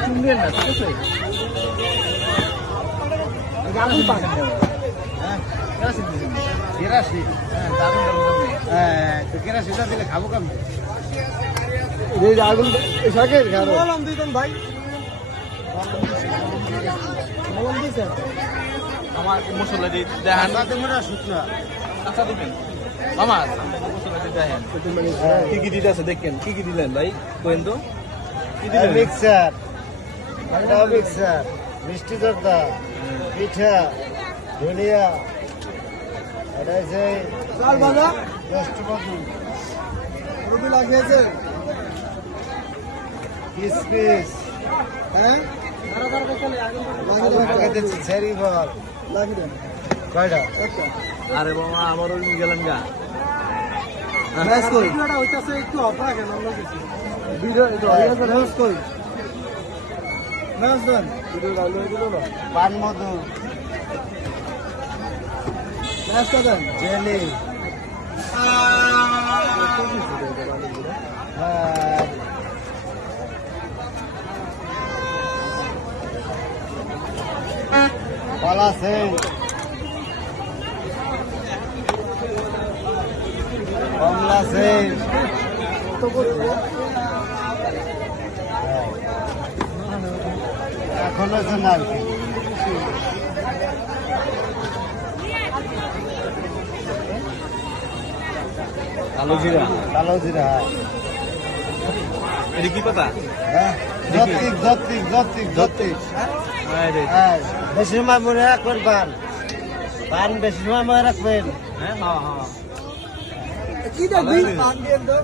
শুনবেন না, ঠিক আছে? আগুন পান হ্যাঁ কেরাসিন দিবেন। কেরাসিন হ্যাঁ আগুন হ্যাঁ তো কেরাসিনটা দিলে খাবো কেমন? আগুন শাকের বললাম দিতেন ভাই বললাম দিয়েছেন আমার মশলা দিয়ে দেখেন তাতে মোটা শুকনা আচ্ছা দিবেন আমার মশলা দিয়ে দেখেন কি কি দিতে আছে দেখেন কি কি দিলেন ভাই কোয়েন তো কি দিলেন মিক্সার এটাও মিক্সার মিষ্টি জর্দা পিঠা ধনিয়া এটা হচ্ছে চাল ভাজা দশটি রবি লাগিয়েছে কিসমিস হ্যাঁ দিচ্ছি ছেড়ি বল লাগিয়ে দেন কয়টা আরে বাবা আমারও গেলেন গা ম্যাচ কই ভিডিওটা হইতাছে একটু অফ রাখেন আমরা কিছু ভিডিও এটা হইতাছে ম্যাচ কই ম্যাচ দেন ভিডিও ডাউনলোড হয়ে গেল না পান মধু ম্যাচটা দেন জেলি কলা সেন কমলা সেন এখন হচ্ছে নারকেল কালো জিরা কালো জিরা এটা কি পাতা হ্যাঁ যতিক যতিক যতিক যতিক আরে হ্যাঁ বেশি সময় মনে রাখবেন পান পান বেশি সময় মনে রাখবেন হ্যাঁ হ্যাঁ হ্যাঁ কি দেখবি? পান দিয়ে তো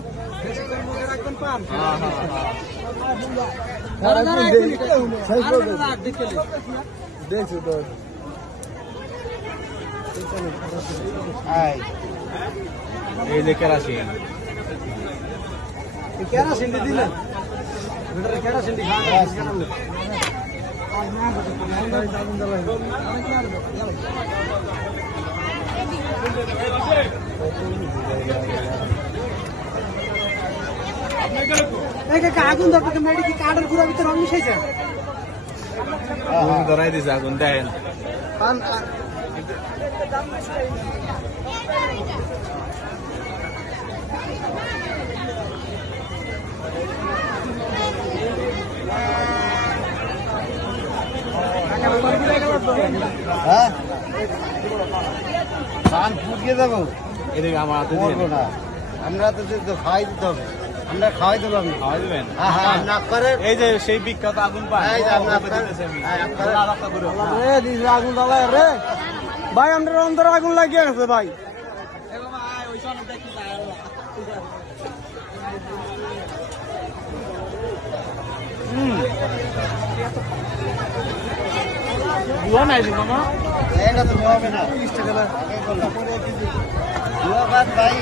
বেশি করে মনে রাখবেন পান হ্যাঁ হ্যাঁ দেখছো তো এই যে কেরাসিন কেরাসিন দিলেন কেরাসিন আগুন দরকার কি কাঠের গুঁড়ার ভিতরে রং মিশাইছে ধরাই দিছে আগুন দেখেন হ্যাঁ পান ফুটিয়ে দেবো এদিকে আমার হাতে দিয়ে করবো না আমরা তো খাওয়াই দিতে হবে আমরা খাওয়াই দেবো আপনি খাওয়া দিবেন হ্যাঁ হ্যাঁ আপনি আপনার এই যে সেই বিখ্যাত আগুন পায় এই যে আপনি আপনার আগুন জ্বালায় রে ভাই আমাদের অন্তরে আগুন লাগিয়ে গেছে ভাই বুয়া নাই মামা এটা তো হবে না 30 টাকা ভাই